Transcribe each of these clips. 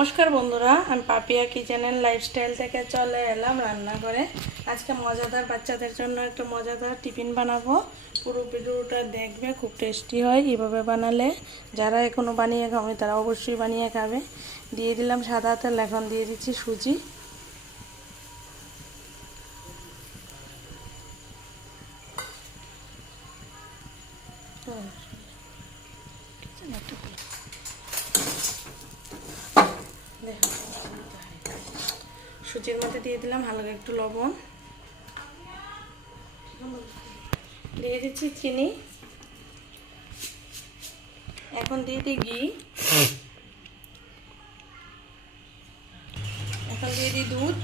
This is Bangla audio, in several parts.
নমস্কার বন্ধুরা, আমি পাপিয়া কিচেনের লাইফস্টাইল থেকে চলে এলাম রান্না করে আজকে মজাদার বাচ্চাদের জন্য একটু মজাদার টিফিন বানাবো। পুরো ভিডিওটা দেখবে, খুব টেস্টি হয় এইভাবে বানালে। যারা এখনও বানিয়ে খাবে তারা অবশ্যই বানিয়ে খাবে। দিয়ে দিলাম সাদা তেল, এখন দিয়ে দিচ্ছি সুজি। সুজির মধ্যে দিয়ে দিলাম হালকা একটু লবণ। দিয়ে দিচ্ছি চিনি। এখন দিয়ে দিই ঘি এখন দিয়ে দিই দুধ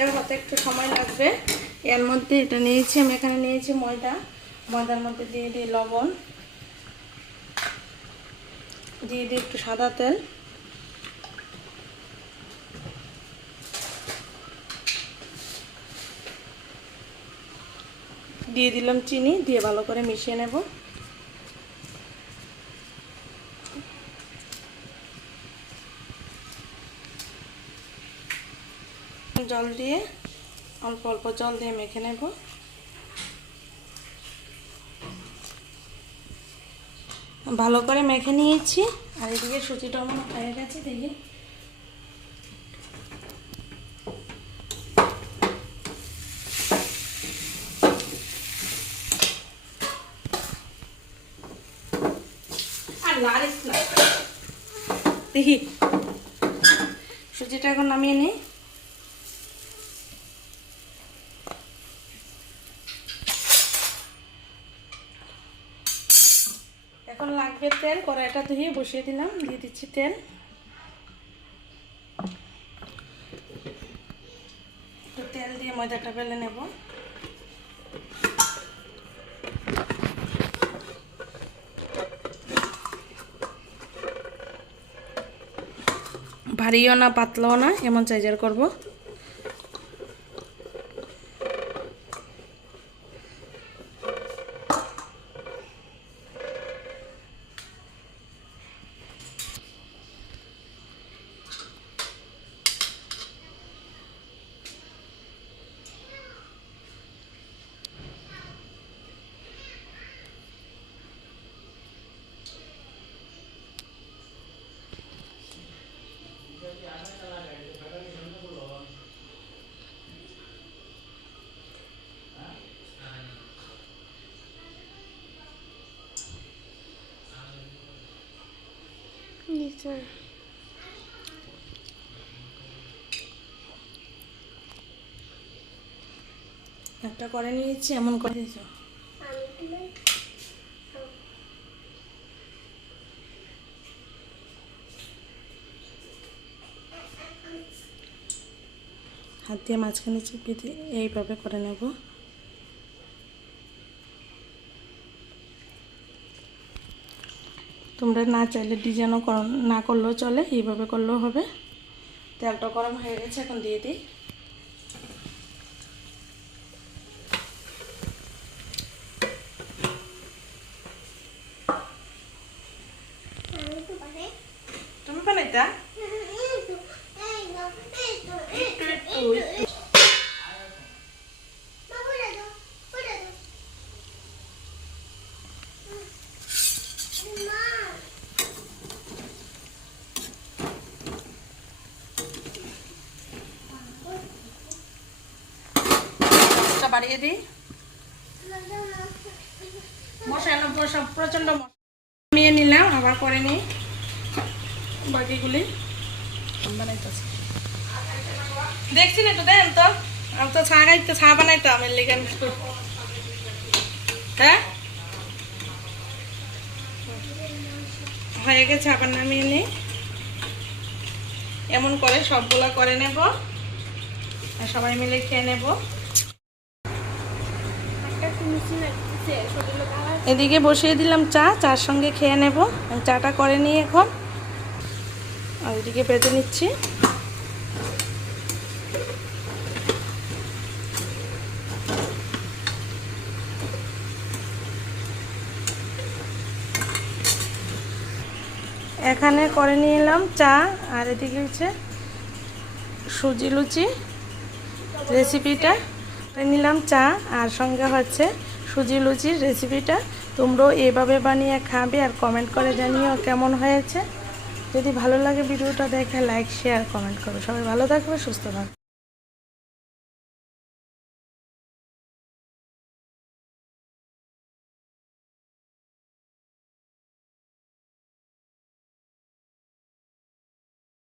এটা হতে একটু সময় লাগবে। এর মধ্যে এটা নিয়েছি, আমি এখানে নিয়েছি ময়দা। ময়দার মধ্যে দিয়ে দিই লবণ। দিয়ে দিই একটু সাদা তেল। দিয়ে দিলাম চিনি, দিয়ে ভালো করে মিশিয়ে নেব। জল দিয়ে, অল্প অল্প জল দিয়ে মেখে নেব। ভালো করে মেখে নিয়েছি। আর এদিকে সুচিটা আমার হয়ে গেছে, দেখি। দেখি। সুজিটা এখন নামিয়ে নিই। লাগবে তেল, কড়াইটা ধুয়ে বসিয়ে দিলাম, দিয়ে দিচ্ছি তেল। একটু তেল দিয়ে ময়দাটা বেলে নেব। ভারীও না, পাতলাও না, এমন সাইজের করব। নিশ্চয় একটা করে নিয়েছি, এমন করে দিয়েছ। হাত দিয়ে মাঝখানে চিপে দিয়ে এইভাবে করে নেব। তোমরা না চাইলে ডিজাইনও কর না করলেও চলে এইভাবে করলেও হবে। তেলটা গরম হয়ে গেছে এখন দিয়ে দিই। তুমি বানাইতা? বাড়িয়ে দিই? মশা। নিলাম, আবার করে নিই। বাকিগুলি বানাইতেছি। দেখছি না দেন তো। আমি তো খাইতে লেগে। আমি হ্যাঁ? হয়ে গেছে, আবার নামিয়ে নিই। এমন করে সবগুলা করে নেব। আর সবাই মিলে খেয়ে নেব। এদিকে বসিয়ে দিলাম চা, চার সঙ্গে খেয়ে নেব। চাটা করে নিই এখন। আর এদিকে বেজে নিচ্ছি। এখানে করে নিয়ে এলাম চা, আর এদিকে হচ্ছে সুজি লুচি রেসিপিটা। নিলাম চা, আর সঙ্গে হচ্ছে সুজি লুচির রেসিপিটা তোমরাও এভাবে বানিয়ে খাবে আর কমেন্ট করে জানিও কেমন হয়েছে। যদি ভালো লাগে ভিডিওটা দেখে লাইক শেয়ার কমেন্ট করো। সবাই ভালো থাকবে, সুস্থ থাকবে।